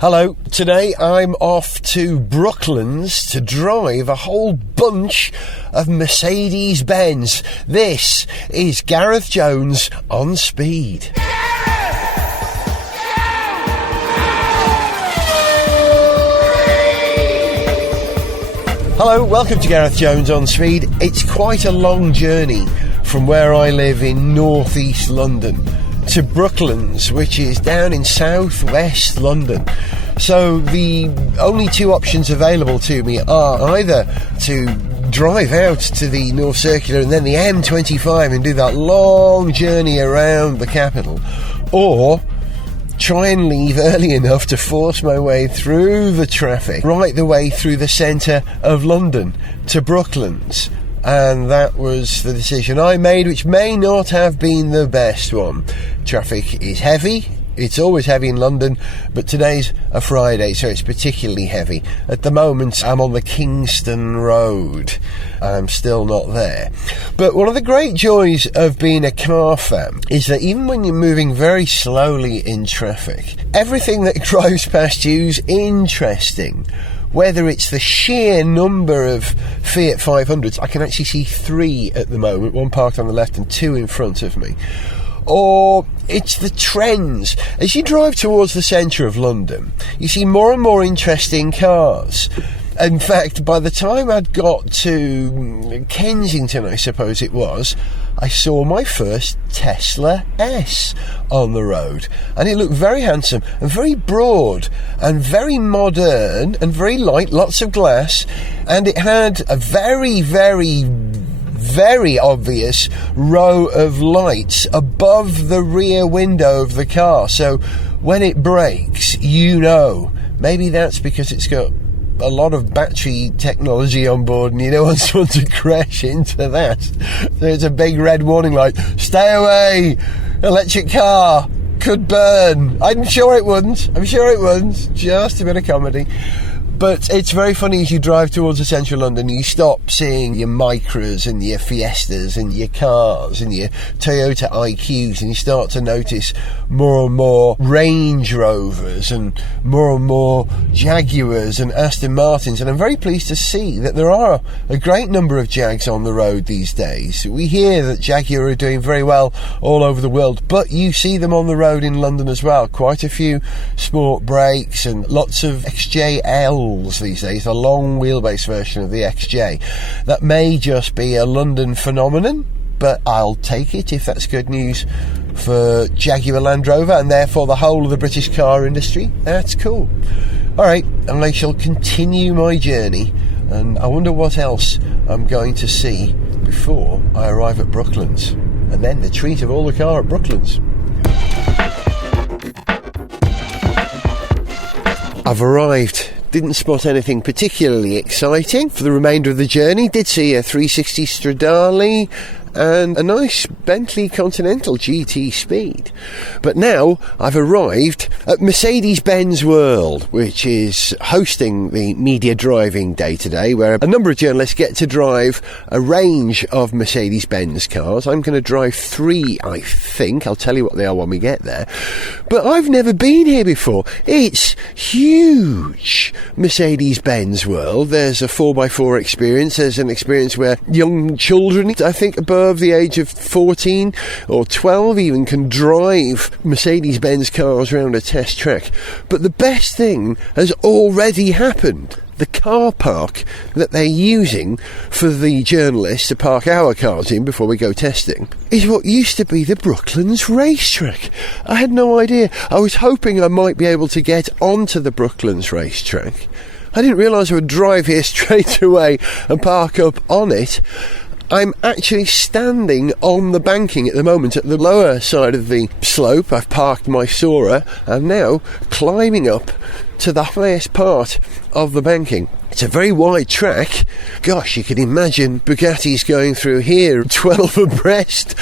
Hello, today I'm off to Brooklands to drive a whole bunch of Mercedes-Benz. This is Gareth Jones on Speed. Hello, welcome to Gareth Jones on Speed. It's quite a long journey from where I live in northeast London to Brooklands, which is down in southwest London. So the only two options available to me are either to drive out to the North Circular and then the M25 and do that long journey around the capital, or try and leave early enough to force my way through the traffic right the way through the centre of London to Brooklands. And that was the decision I made, which may not have been the best one. Traffic is heavy. It's always heavy in London, but today's a Friday, so it's particularly heavy. At the moment, I'm on the Kingston Road. I'm still not there. But one of the great joys of being a car fan is that even when you're moving very slowly in traffic, everything that drives past you's interesting. Whether it's the sheer number of Fiat 500s, I can actually see 3 at the moment, one parked on the left and 2 in front of me. Or it's the trends. As you drive towards the centre of London, you see more and more interesting cars. In fact, by the time I'd got to Kensington, I suppose it was, I saw my first Tesla S on the road. And it looked very handsome and very broad and very modern and very light, lots of glass. And it had a very, very, very obvious row of lights above the rear window of the car. So when it brakes, you know. Maybe that's because it's got a lot of battery technology on board and you don't want to crash into that. There's a big red warning light. Stay away! Electric car! Could burn! I'm sure it wouldn't. Just a bit of comedy. But it's very funny as you drive towards the central London, you stop seeing your Micras and your Fiestas and your cars and your Toyota IQs, and you start to notice more and more Range Rovers and more Jaguars and Aston Martins. And I'm very pleased to see that there are a great number of Jags on the road these days. We hear that Jaguar are doing very well all over the world, but you see them on the road in London as well. Quite a few sport brakes and lots of XJL these days, a long wheelbase version of the XJ. That may just be a London phenomenon, but I'll take it if that's good news for Jaguar Land Rover and therefore the whole of the British car industry. That's cool. Alright, and I shall continue my journey, and I wonder what else I'm going to see before I arrive at Brooklands, and then the treat of all the car at Brooklands. I've arrived. Didn't spot anything particularly exciting for the remainder of the journey. Did see a 360 Stradale and a nice Bentley Continental GT Speed. But now I've arrived at Mercedes-Benz World, which is hosting the media driving day today, where a number of journalists get to drive a range of Mercedes-Benz cars. I'm going to drive 3, I think. I'll tell you what they are when we get there. But I've never been here before. It's huge, Mercedes-Benz World. There's a 4x4 experience. There's an experience where young children, I think above the age of 14 or 12 even, can drive Mercedes-Benz cars around a test track. But the best thing has already happened. The car park that they're using for the journalists to park our cars in before we go testing is what used to be the Brooklands racetrack. I had no idea. I was hoping I might be able to get onto the Brooklands racetrack. I didn't realise I would drive here straight away and park up on it. I'm actually standing on the banking at the moment at the lower side of the slope. I've parked my Sora. I'm now climbing up to the highest part of the banking. It's a very wide track. Gosh, you can imagine Bugattis going through here 12 abreast,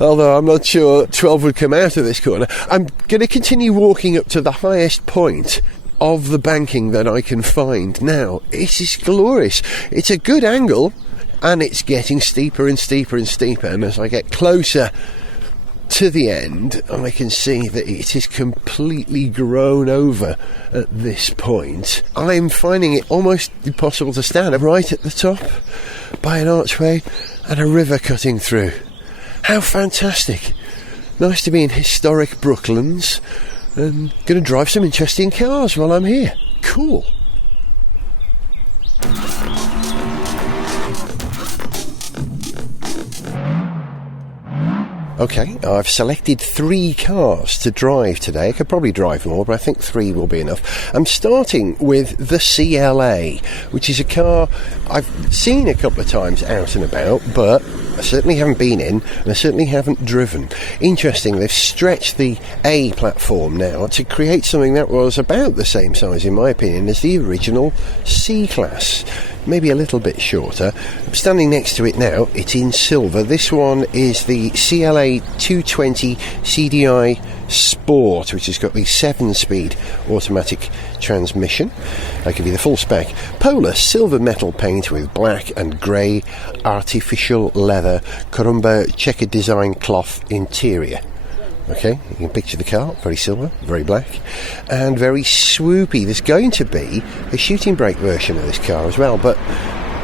although I'm not sure 12 would come out of this corner. I'm going to continue walking up to the highest point of the banking that I can find. Now, it is glorious. It's a good angle, and it's getting steeper and steeper and steeper, and as I get closer to the end, and I can see that it is completely grown over at this point. I'm finding it almost impossible to stand right at the top by an archway and a river cutting through. How fantastic. Nice to be in historic Brooklands and going to drive some interesting cars while I'm here. Cool. Okay, I've selected 3 cars to drive today. I could probably drive more, but I think 3 will be enough. I'm starting with the CLA, which is a car I've seen a couple of times out and about, but I certainly haven't been in, and I certainly haven't driven. Interesting, they've stretched the A platform now to create something that was about the same size, in my opinion, as the original C-Class. Maybe a little bit shorter. I'm standing next to it now. It's in silver. This one is the CLA 220 CDi Sport, which has got the 7-speed automatic transmission. I'll give you the full spec. Polar silver metal paint with black and grey artificial leather Carumba checkered design cloth interior. Okay, you can picture the car, very silver, very black, and very swoopy. There's going to be a shooting brake version of this car as well, but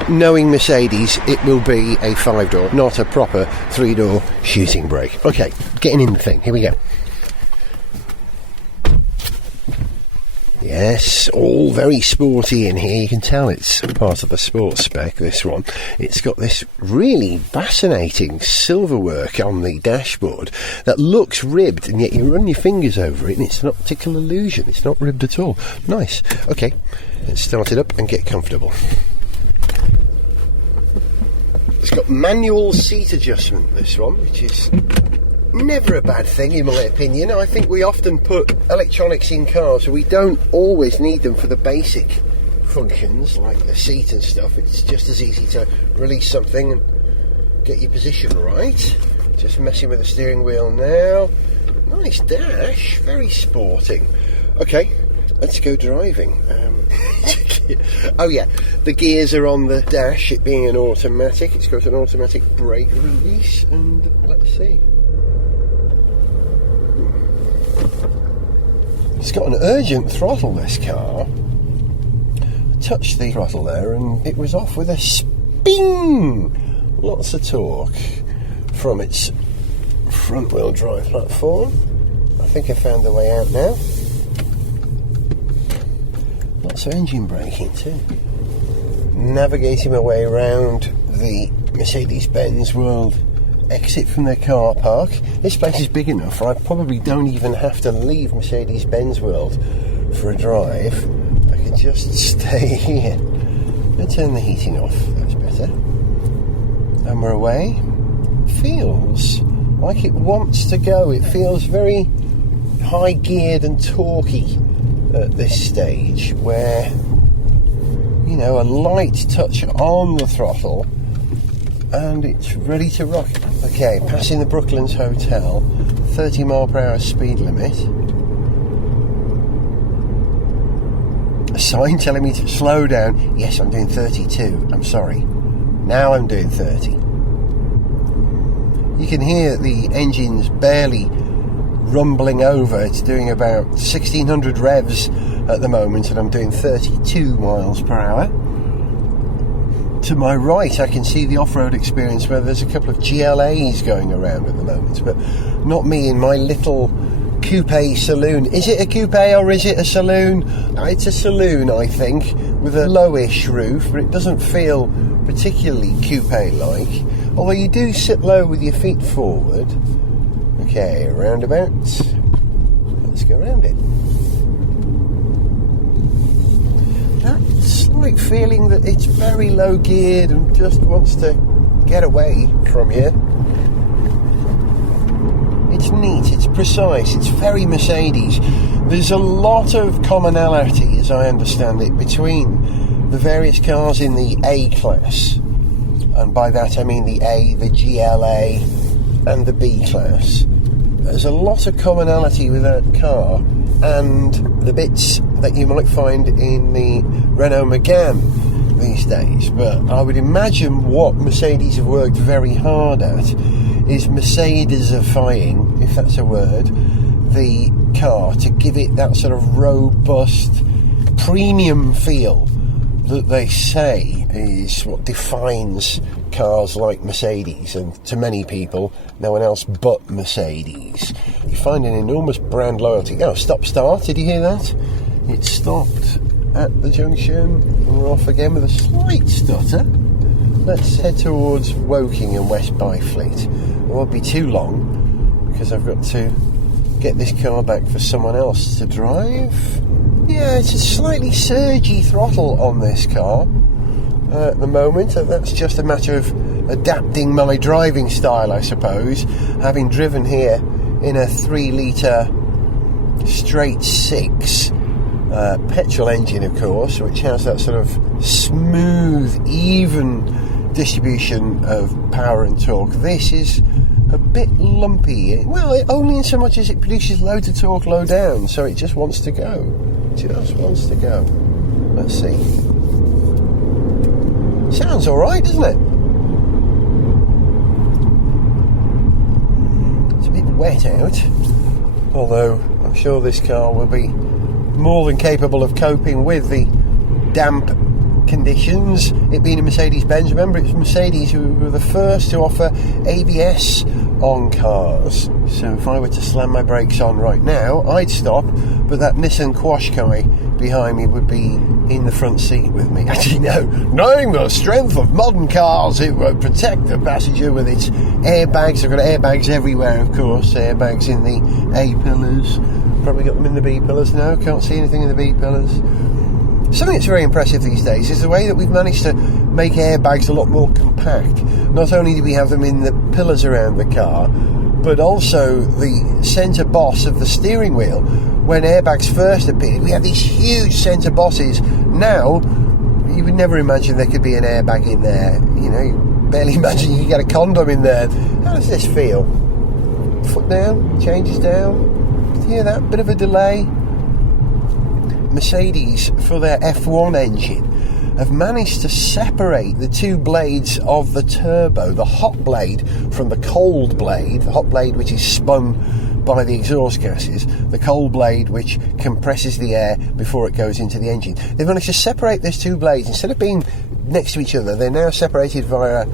knowing Mercedes, it will be a 5-door, not a proper 3-door shooting brake. Okay, getting in the thing, here we go. Yes, all very sporty in here. You can tell it's part of the sports spec, this one. It's got this really fascinating silver work on the dashboard that looks ribbed, and yet you run your fingers over it and it's an optical illusion. It's not ribbed at all. Nice. Okay, let's start it up and get comfortable. It's got manual seat adjustment, this one, which is never a bad thing in my opinion. I think we often put electronics in cars, so we don't always need them for the basic functions like the seat and stuff. It's just as easy to release something and get your position right. Just messing with the steering wheel now. Nice dash, very sporting. Okay, let's go driving. Oh yeah, the gears are on the dash, it being an automatic. It's got an automatic brake release, and let's see. It's got an urgent throttle, this car. I touched the throttle there and it was off with a sping! Lots of torque from its front wheel drive platform. I think I found the way out now. Lots of engine braking too. Navigating my way around the Mercedes-Benz World exit from their car park. This place is big enough I probably don't even have to leave Mercedes-Benz World for a drive. I can just stay here. Let's turn the heating off, that's better. And we're away. Feels like it wants to go. It feels very high geared and torquey at this stage, where, you know, a light touch on the throttle and it's ready to rock. Okay, passing the Brooklands Hotel, 30 mile per hour speed limit. A sign telling me to slow down. Yes, I'm doing 32, I'm sorry. Now I'm doing 30. You can hear the engine's barely rumbling over. It's doing about 1600 revs at the moment, and I'm doing 32 miles per hour. To my right I can see the off-road experience where there's a couple of GLAs going around at the moment, but not me in my little coupé saloon. Is it a coupé or is it a saloon? It's a saloon, I think, with a lowish roof, but it doesn't feel particularly coupé-like, although you do sit low with your feet forward. Okay, roundabout. Let's go around it. That slight feeling that it's very low geared and just wants to get away from you. It's neat, it's precise, it's very Mercedes. There's a lot of commonality, as I understand it, between the various cars in the A class, and by that I mean the A, the GLA and the B class. There's a lot of commonality with that car and the bits that you might find in the Renault Megane these days, but I would imagine what Mercedes have worked very hard at is Mercedes-ifying, if that's a word, the car to give it that sort of robust premium feel that they say is what defines cars like Mercedes, and to many people, no one else but Mercedes. You find an enormous brand loyalty. Oh, stop-start, did you hear that? It stopped at the junction, and we're off again with a slight stutter. Let's head towards Woking and West Byfleet. It won't be too long, because I've got to get this car back for someone else to drive. Yeah, it's a slightly surgy throttle on this car at the moment. That's just a matter of adapting my driving style, I suppose, having driven here in a 3-litre straight 6 petrol engine, of course, which has that sort of smooth, even distribution of power and torque. This is a bit lumpy. Well, only in so much as it produces loads of torque low down, so it just wants to go. Just wants to go. Let's see. Sounds alright, doesn't it? It's a bit wet out, although I'm sure this car will be more than capable of coping with the damp conditions. It being a Mercedes-Benz, remember, it's Mercedes who were the first to offer ABS on cars. So if I were to slam my brakes on right now, I'd stop, but that Nissan Qashqai behind me would be in the front seat with me. Actually, no. Knowing the strength of modern cars, it would protect the passenger with its airbags. I've got airbags everywhere, of course. Airbags in the A-pillars. Probably got them in the B-pillars now. Can't see anything in the B-pillars. Something that's very impressive these days is the way that we've managed to make airbags a lot more compact. Not only do we have them in the pillars around the car, but also the centre boss of the steering wheel. When airbags first appeared, we had these huge centre bosses. Now, you would never imagine there could be an airbag in there. You know, you barely imagine you could get a condom in there. How does this feel? Foot down, changes down. Did you hear that? Bit of a delay. Mercedes, for their F1 engine, have managed to separate the two blades of the turbo, the hot blade from the cold blade, the hot blade which is spun by the exhaust gases, the cold blade which compresses the air before it goes into the engine. They've managed to separate those two blades. Instead of being next to each other, they're now separated via a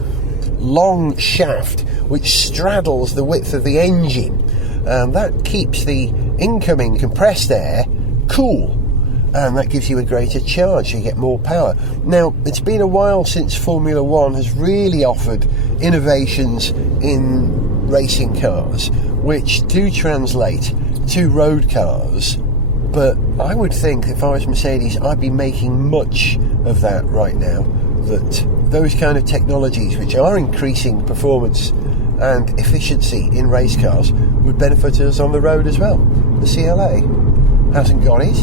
long shaft which straddles the width of the engine, and that keeps the incoming compressed air cool. And that gives you a greater charge, so you get more power. Now, it's been a while since Formula One has really offered innovations in racing cars, which do translate to road cars. But I would think if I was Mercedes, I'd be making much of that right now, that those kind of technologies, which are increasing performance and efficiency in race cars, would benefit us on the road as well. The CLA hasn't got it,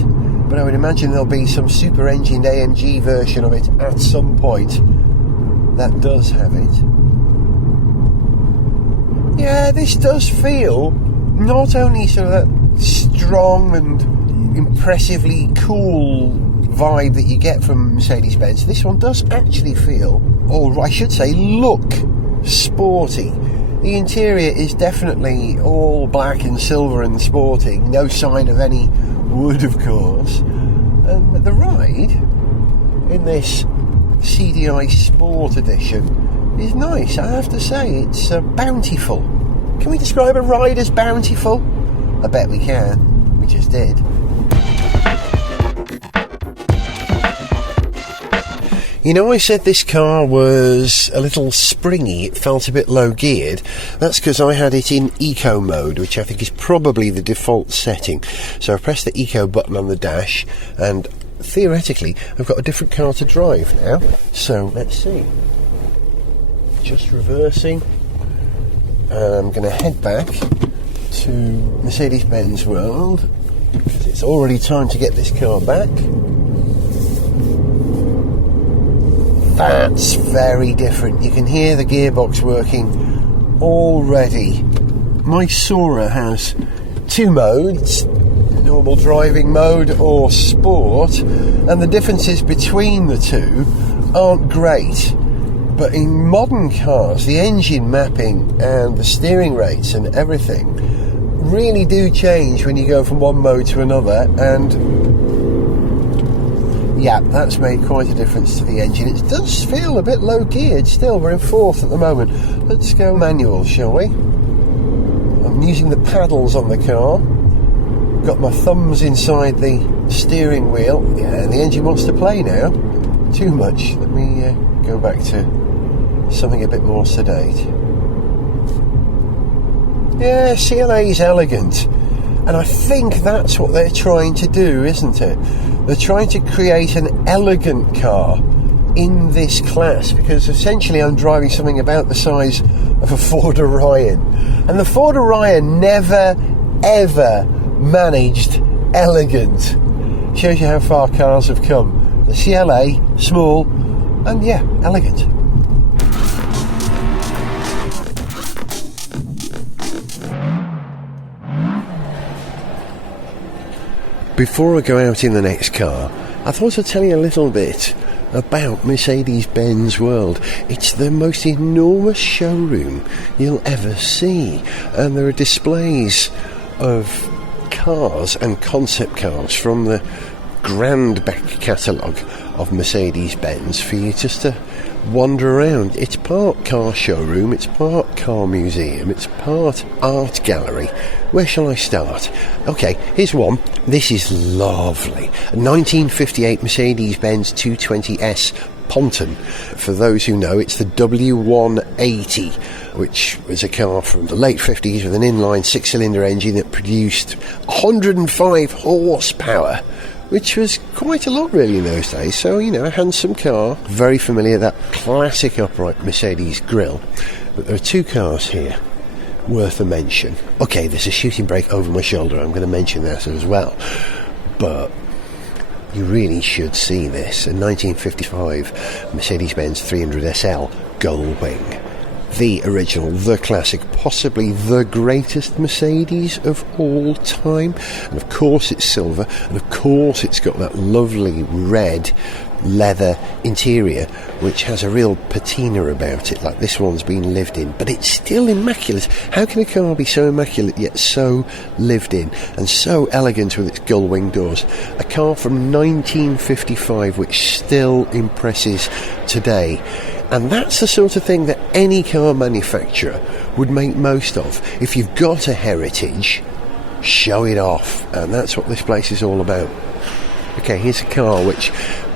but I would imagine there'll be some super-engined AMG version of it at some point that does have it. Yeah, this does feel not only sort of that strong and impressively cool vibe that you get from Mercedes-Benz, this one does actually feel, or I should say look, sporty. The interior is definitely all black and silver and sporting, no sign of any wood, of course. And the ride in this CDi Sport edition is nice, I have to say. It's bountiful. Can we describe a ride as bountiful? I bet we can. We just did. You know, I said this car was a little springy, it felt a bit low geared. That's because I had it in eco mode, which I think is probably the default setting. So I pressed the eco button on the dash, and theoretically I've got a different car to drive now. So let's see. Just reversing. I'm going to head back to Mercedes-Benz World, because it's already time to get this car back. That's very different. You can hear the gearbox working already. My Sora has two modes, normal driving mode or sport, and the differences between the two aren't great. But in modern cars, the engine mapping and the steering rates and everything really do change when you go from one mode to another, and yeah, that's made quite a difference to the engine. It does feel a bit low geared still. We're in fourth at the moment. Let's go manual, shall we? I'm using the paddles on the car. Got my thumbs inside the steering wheel. Yeah, and the engine wants to play now. Too much. Let me go back to something a bit more sedate. Yeah, CLA's elegant. And I think that's what they're trying to do, isn't it? They're trying to create an elegant car in this class, because essentially I'm driving something about the size of a Ford Orion. And the Ford Orion never, ever managed elegant. Shows you how far cars have come. The CLA, small, and yeah, elegant. Before I go out in the next car, I thought I'd tell you a little bit about Mercedes-Benz World. It's the most enormous showroom you'll ever see, and there are displays of cars and concept cars from the grand back catalogue of Mercedes-Benz for you just to wander around. It's part car showroom, it's part car museum, it's part art gallery. Where shall I start? Okay, here's one. This is lovely. A 1958 Mercedes-Benz 220S Ponton. For those who know, it's the W180, which was a car from the late 50s with an inline six-cylinder engine that produced 105 horsepower, which was quite a lot really in those days. So, you know, a handsome car, very familiar, that classic upright Mercedes grille. But there are two cars here worth a mention. Okay, there's a shooting brake over my shoulder, I'm going to mention that as well. But you really should see this. A 1955 Mercedes-Benz 300SL Gullwing. The original, the classic, possibly the greatest Mercedes of all time. And of course it's silver, and of course it's got that lovely red leather interior, which has a real patina about it, like this one's been lived in, but it's still immaculate. How can a car be so immaculate yet so lived in and so elegant with its gull-wing doors? A car from 1955 which still impresses today. And that's the sort of thing that any car manufacturer would make most of. If you've got a heritage, show it off. And that's what this place is all about. Okay, here's a car which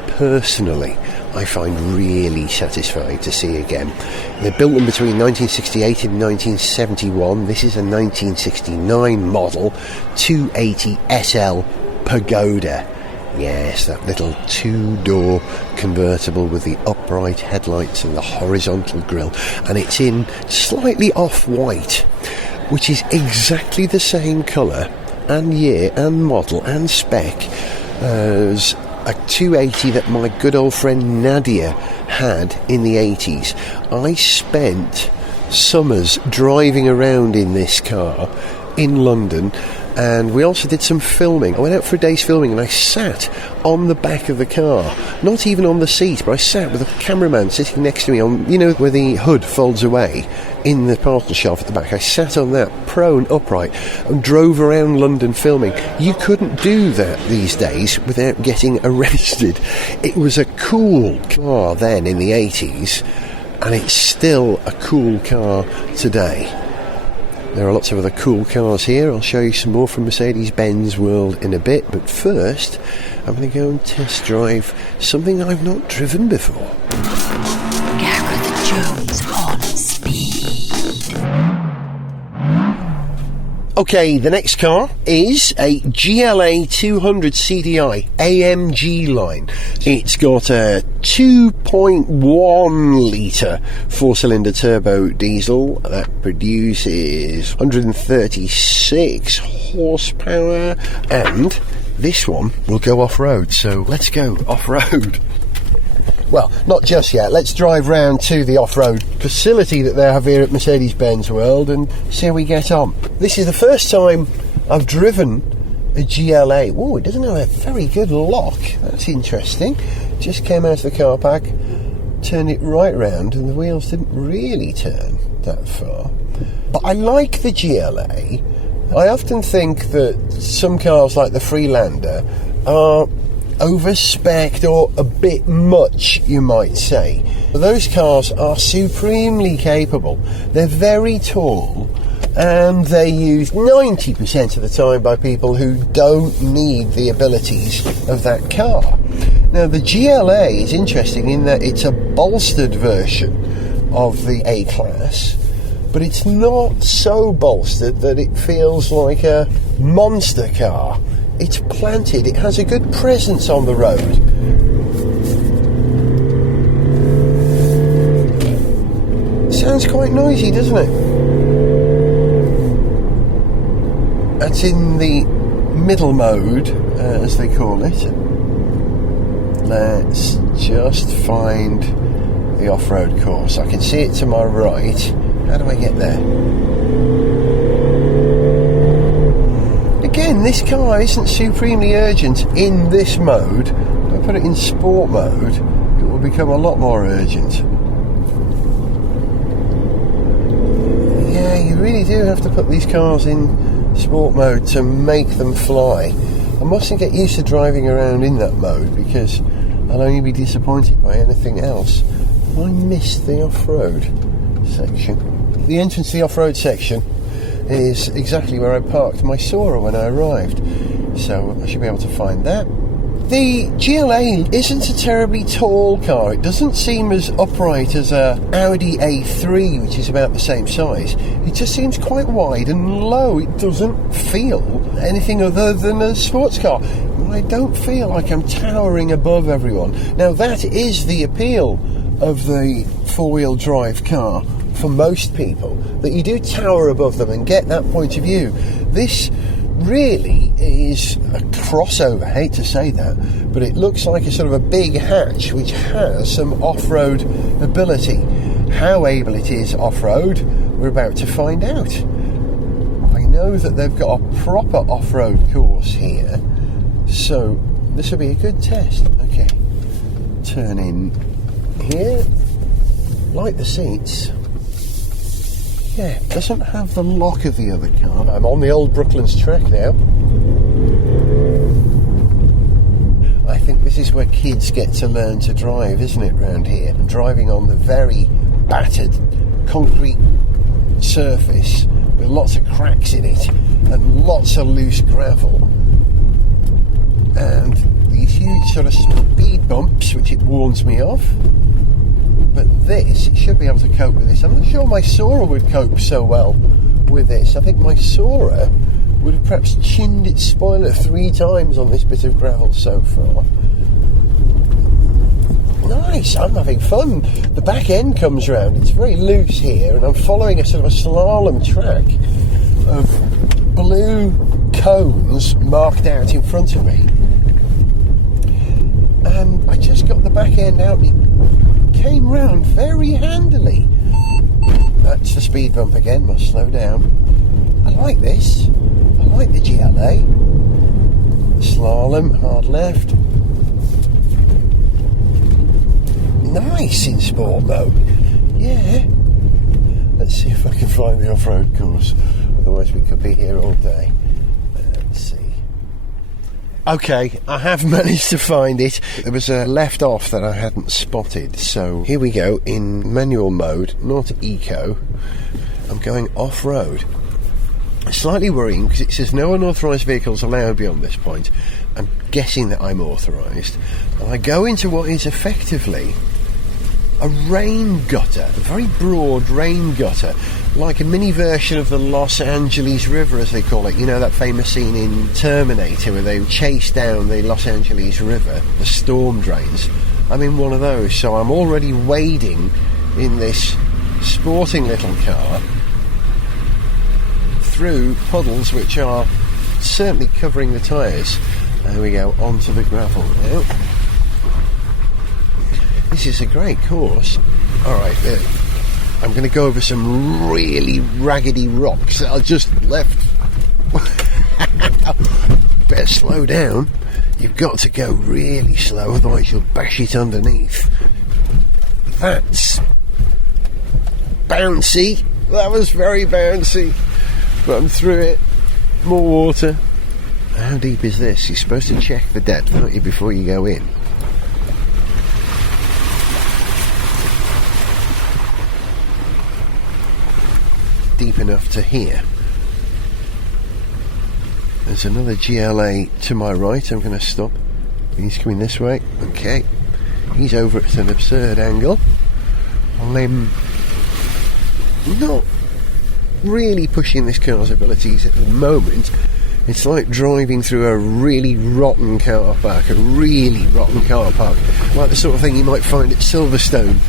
personally I find really satisfying to see again. They built them between 1968 and 1971. This is a 1969 model 280 SL Pagoda. Yes, that little two-door convertible with the upright headlights and the horizontal grille. And it's in slightly off-white, which is exactly the same colour and year and model and spec as a 280 that my good old friend Nadia had in the 80s. I spent summers driving around in this car in London, and we also did some filming. I went out for a day's filming and I sat on the back of the car, not even on the seat, but I sat with a cameraman sitting next to me on, you know, where the hood folds away in the parcel shelf at the back. I sat on that prone upright and drove around London filming. You couldn't do that these days without getting arrested. It was a cool car then in the 80s, and it's still a cool car today. There are lots of other cool cars here. I'll show you some more from Mercedes-Benz World in a bit, but first I'm going to go and test drive something I've not driven before. Gareth Jones on speed. Okay, the next car is a GLA 200 CDi AMG Line. It's got a 2.1 litre four-cylinder turbo diesel that produces 136 horsepower, and this one will go off-road, so let's go off-road. Well, not just yet. Let's drive round to the off-road facility that they have here at Mercedes-Benz World and see how we get on. This is the first time I've driven a GLA. Oh, it doesn't have a very good lock. That's interesting. Just came out of the car park. turned it right round and the wheels didn't really turn that far. But I like the GLA. I often think that some cars like the Freelander are over-spec'd or a bit much, you might say. Those cars are supremely capable. They're very tall and they're used 90% of the time by people who don't need the abilities of that car. Now, the GLA is interesting in that it's a bolstered version of the A-Class, but it's not so bolstered that it feels like a monster car. It's planted, it has a good presence on the road. Sounds quite noisy, doesn't it? That's in the middle mode, as they call it. Let's just find the off-road course. I can see it to my right. How do I get there? Again, this car isn't supremely urgent in this mode. If I put it in sport mode, it will become a lot more urgent. Yeah, you really do have to put these cars in sport mode to make them fly. I mustn't get used to driving around in that mode because I'll only be disappointed by anything else. I missed the off-road section. The entrance to the off-road section is exactly where I parked my Sora when I arrived, so I should be able to find that. The GLA isn't a terribly tall car. It doesn't seem as upright as a Audi A3, which is about the same size. It just seems quite wide and low. It doesn't feel anything other than a sports car. I don't feel like I'm towering above everyone. Now, that is the appeal of the four-wheel drive car for most people, that you do tower above them and get that point of view. This really is a crossover, I hate to say that, but it looks like a sort of a big hatch which has some off-road ability. How able it is off-road, we're about to find out. I know that they've got a proper off-road course here, so this will be a good test. Okay, turn in here, like the seats. Yeah, it doesn't have the lock of the other car. I'm on the old Brooklands track now. I think this is where kids get to learn to drive, isn't it, round here? I'm driving on the very battered concrete surface with lots of cracks in it and lots of loose gravel. And these huge sort of speed bumps, which it warns me of. But this, it should be able to cope with this. I'm not sure my Sora would cope so well with this. I think my Sora would have perhaps chinned its spoiler 3 times on this bit of gravel so far. Nice, I'm having fun. The back end comes round. It's very loose here, and I'm following a sort of a slalom track of blue cones marked out in front of me. And I just got the back end out. It came round very handily. That's the speed bump again, must slow down. I like this. I like the GLA. Slalom, hard left. Nice in sport mode. Yeah. Let's see if I can find the off-road course. Otherwise we could be here all day. Let's see. Okay, I have managed to find it. There was a left off that I hadn't spotted, so here we go in manual mode, not eco. I'm going off-road. Slightly worrying because it says no unauthorised vehicles allowed beyond this point. I'm guessing that I'm authorised. And I go into what is effectively a rain gutter, a very broad rain gutter, like a mini version of the Los Angeles River, as they call it. You know that famous scene in Terminator where they chase down the Los Angeles River, the storm drains. I'm in one of those, so I'm already wading in this sporting little car through puddles which are certainly covering the tyres. There we go, onto the gravel now. This is a great course. Alright, I'm going to go over some really raggedy rocks that I just left. Better slow down. You've got to go really slow, otherwise you'll bash it underneath. That's bouncy. That was very bouncy. But I'm through it. More water. How deep is this? You're supposed to check the depth, aren't you, before you go in? Deep enough to here. There's another GLA to my right. I'm going to stop. He's coming this way. Okay. He's over at an absurd angle. I'm not really pushing this car's abilities at the moment. It's like driving through a really rotten car park. Like the sort of thing you might find at Silverstone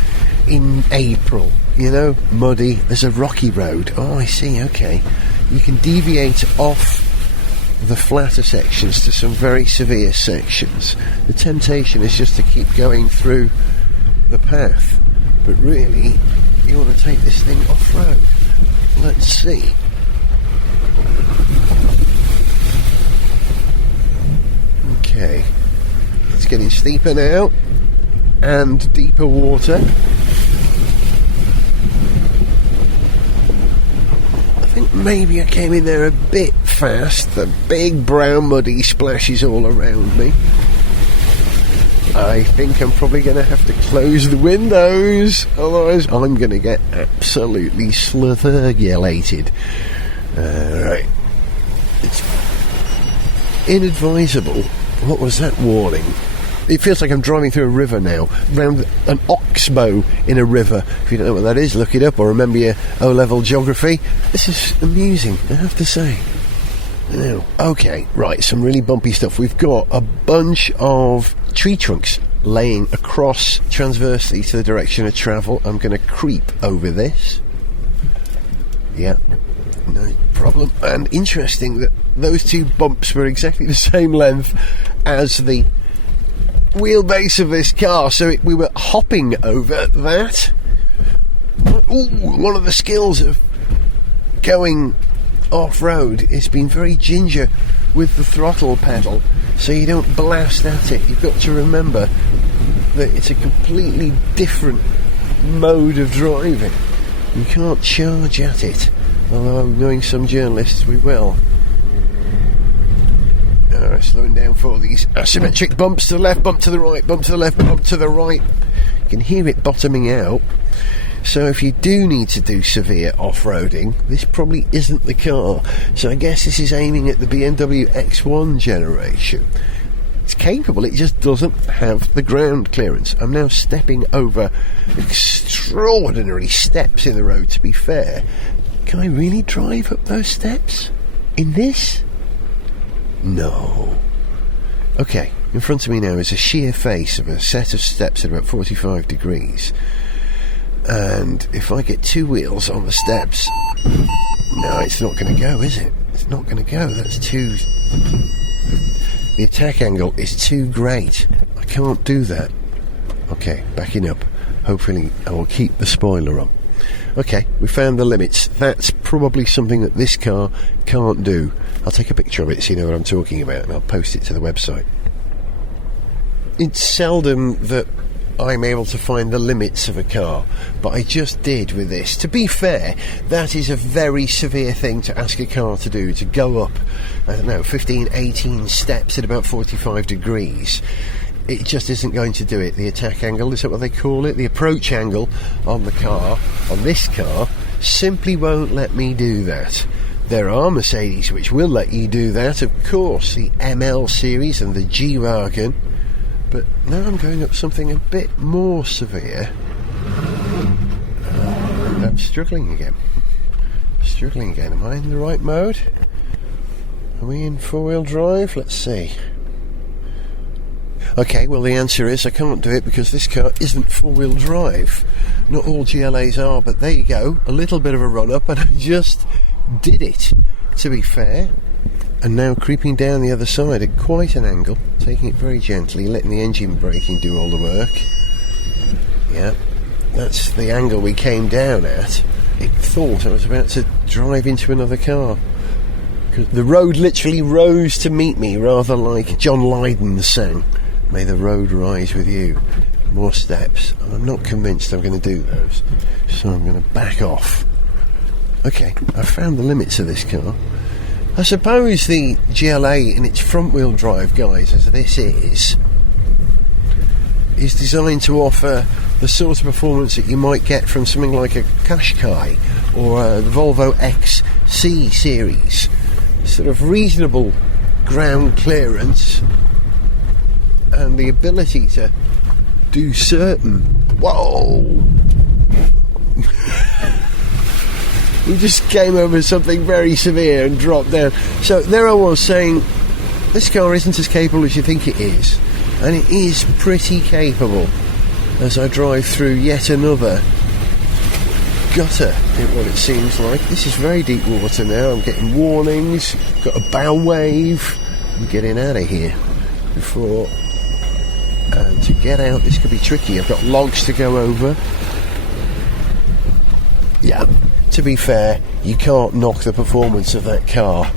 in April. You know, muddy. There's a rocky road. Oh, I see. Okay. You can deviate off the flatter sections to some very severe sections. The temptation is just to keep going through the path, but really you want to take this thing off-road. Let's see. Okay, it's getting steeper now and deeper water. I think maybe I came in there a bit fast. The big brown muddy splashes all around me. I think I'm probably going to have to close the windows, otherwise I'm going to get absolutely slithergulated. Right. It's inadvisable. What was that warning? It feels like I'm driving through a river now, round an oxbow in a river. If you don't know what that is, look it up, or remember your O-level geography. This is amusing, I have to say. Now, okay, right, some really bumpy stuff. We've got a bunch of tree trunks laying across transversely to the direction of travel. I'm going to creep over this. Yeah, no problem. And interesting that those two bumps were exactly the same length as the wheelbase of this car, so we were hopping over that. Ooh, one of the skills of going off-road is being very ginger with the throttle pedal so you don't blast at it. You've got to remember that it's a completely different mode of driving. You can't charge at it, although knowing some journalists we will. Slowing down for these asymmetric bumps to the left, bump to the right, bump to the left, bump to the right. You can hear it bottoming out. So if you do need to do severe off-roading, this probably isn't the car. So I guess this is aiming at the BMW X1 generation. It's capable, it just doesn't have the ground clearance. I'm now stepping over extraordinary steps in the road, to be fair. Can I really drive up those steps in this? No. Okay, in front of me now is a sheer face of a set of steps at about 45 degrees. And if I get two wheels on the steps, no, it's not going to go, is it? It's not going to go. That's too... The attack angle is too great. I can't do that. Okay, backing up. Hopefully I will keep the spoiler on. Okay, we found the limits. That's probably something that this car can't do. I'll take a picture of it so you know what I'm talking about, and I'll post it to the website. It's seldom that I'm able to find the limits of a car, but I just did with this. To be fair, that is a very severe thing to ask a car to do, to go up, I don't know, 15, 18 steps at about 45 degrees. It just isn't going to do it. The attack angle, is that what they call it? The approach angle on the car, on this car, simply won't let me do that. There are Mercedes which will let you do that, of course, the ML series and the G-Wagon. But now I'm going up something a bit more severe. I'm struggling again. Am I in the right mode? Are we in four-wheel drive? Let's see. Okay, well the answer is I can't do it because this car isn't four-wheel drive. Not all GLAs are, but there you go. A little bit of a run-up, and I just did it, to be fair. And now creeping down the other side at quite an angle, taking it very gently, letting the engine braking do all the work. Yeah, that's the angle we came down at. It thought I was about to drive into another car. The road literally rose to meet me, rather like John Lydon sang, "May the road rise with you." more steps. I'm not convinced I'm going to do those, so I'm going to back off. Okay, I've found the limits of this car. I suppose the GLA in its front-wheel drive, guys, as this is designed to offer the sort of performance that you might get from something like a Qashqai or the Volvo XC series. Sort of reasonable ground clearance and the ability to do certain... Whoa! We just came over something very severe and dropped down. So there I was saying, this car isn't as capable as you think it is. And it is pretty capable as I drive through yet another gutter, what it seems like. This is very deep water now. I'm getting warnings. Got a bow wave. I'm getting out of here before... And to get out, this could be tricky. I've got logs to go over. Yeah. To be fair, you can't knock the performance of that car.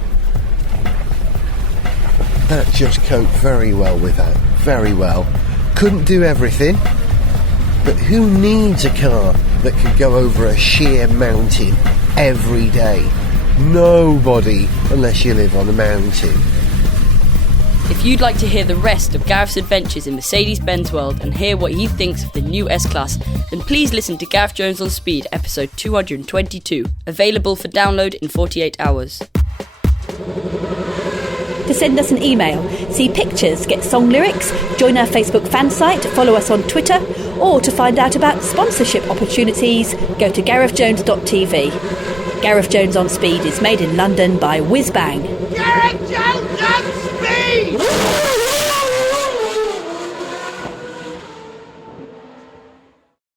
That just coped very well with that. Very well. Couldn't do everything, but who needs a car that can go over a sheer mountain every day? Nobody, unless you live on a mountain. If you'd like to hear the rest of Gareth's adventures in Mercedes-Benz World and hear what he thinks of the new S-Class, then please listen to Gareth Jones on Speed, episode 222, available for download in 48 hours. To send us an email, see pictures, get song lyrics, join our Facebook fan site, follow us on Twitter, or to find out about sponsorship opportunities, go to garethjones.tv. Gareth Jones on Speed is made in London by Whiz Bang. Gareth Jones on Speed!